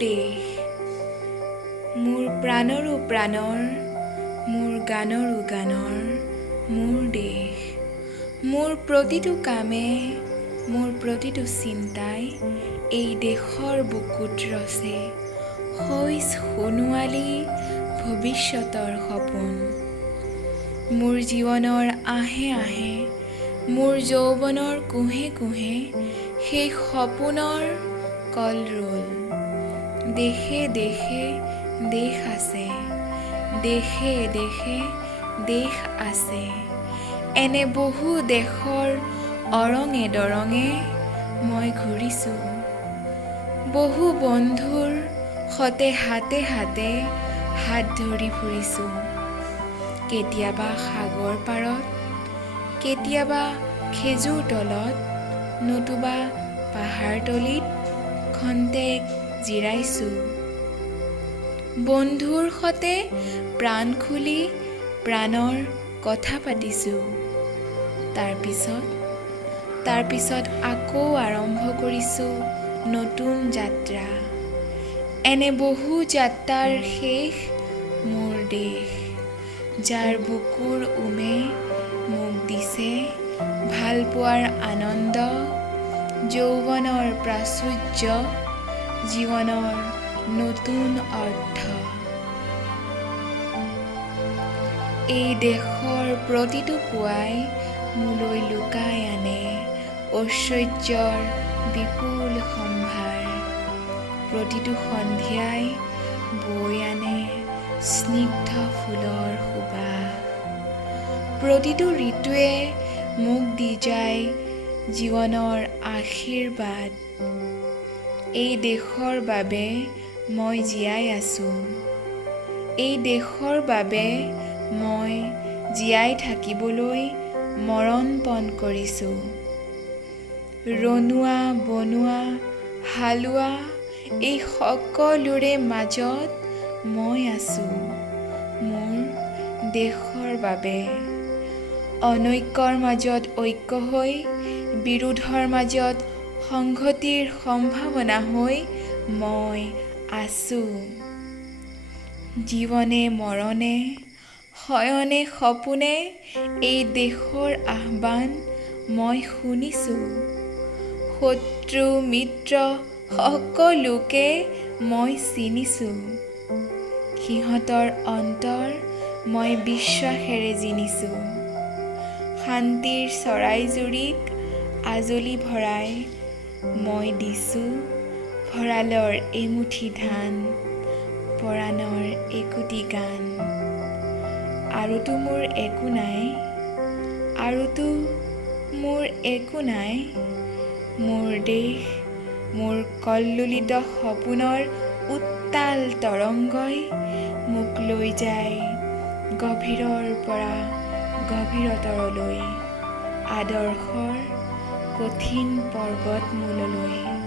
দেশ, মোৰ প্ৰাণৰো প্ৰাণৰ, মোৰ গানৰো গানৰ, মোৰ দেশ। মোৰ প্ৰতিটো কামে, মোৰ প্ৰতিটো চিন্তাই এই দেশৰ বুকুত ৰচে শইচ সোণোৱালী ভৱিষ্যতৰ সপোন। মোৰ জীৱনৰ আহে আহে, মোৰ যৌৱনৰ কোহে কোহে সেই সপোনৰ কলৰোল। দেশে দেশে দেশ আছে, দেশে দেশে দেশ আছে, এনে বহু দেশৰ অৰঙে দৰঙে মই ঘূৰিছোঁ। বহু বন্ধুৰ সতে হাতে হাতে হাত ধৰি ফুৰিছোঁ। কেতিয়াবা সাগৰ পাৰত, কেতিয়াবা খেজুৰ তলত, নতুবা পাহাৰতলিত খন্তেক জিৰাইছোঁ। বন্ধুৰ সতে প্ৰাণ খুলি প্ৰাণৰ কথা পাতিছোঁ। তাৰপিছত আকৌ আৰম্ভ কৰিছোঁ নতুন যাত্ৰা। এনে বহু যাত্ৰাৰ শেষ মোৰ দেশ, যাৰ বুকুৰ উমে মোক দিছে ভালপোৱাৰ আনন্দ, যৌৱনৰ প্ৰাচুৰ্য, জীৱনৰ নতুন অৰ্থ। এই দেশৰ প্ৰতিটো পুৱাই মোলৈ লুকাই আনে ঐশ্বৰ্যৰ বিপুল সম্ভাৰ। প্ৰতিটো সন্ধিয়াই বৈ আনে স্নিগ্ধ ফুলৰ সুবাস। প্ৰতিটো ঋতুৱে মোক দি যায় জীৱনৰ আশীৰ্বাদ। এই দেশৰ বাবে মই জীয়াই আছোঁ, এই দেশৰ বাবে মই জীয়াই থাকিবলৈ মৰণ পণ কৰিছোঁ। ৰনোৱা বনোৱা হালোৱা এই সকলোৰে মাজত মই আছোঁ মোৰ দেশৰ বাবে। অনৈক্যৰ মাজত ঐক্য হৈ, বিৰোধৰ মাজত সংহতিৰ সম্ভাৱনা হৈ মই আছোঁ। জীৱনে মৰণে, শয়নে সপোনে এই দেশৰ আহ্বান মই শুনিছোঁ। শত্ৰু মিত্ৰ সকলোকে মই চিনিছোঁ। সিহঁতৰ অন্তৰ মই বিশ্বাসেৰে জিনিছোঁ। শান্তিৰ চৰাইজুৰিক আজলি ভৰাই মই দিছোঁ ভঁৰালৰ এমুঠি ধান, পৰাণৰ একোটি গান। আৰুতো মোৰ একো নাই, আৰুতো মোৰ একো নাই, মোৰ দেশ, মোৰ কল্লোলিত সপোনৰ উত্তাল তৰংগই মোক লৈ যায় গভীৰৰ পৰা গভীৰতৰলৈ, আদৰ্শৰ কঠিন পৰ্বতমূললৈ।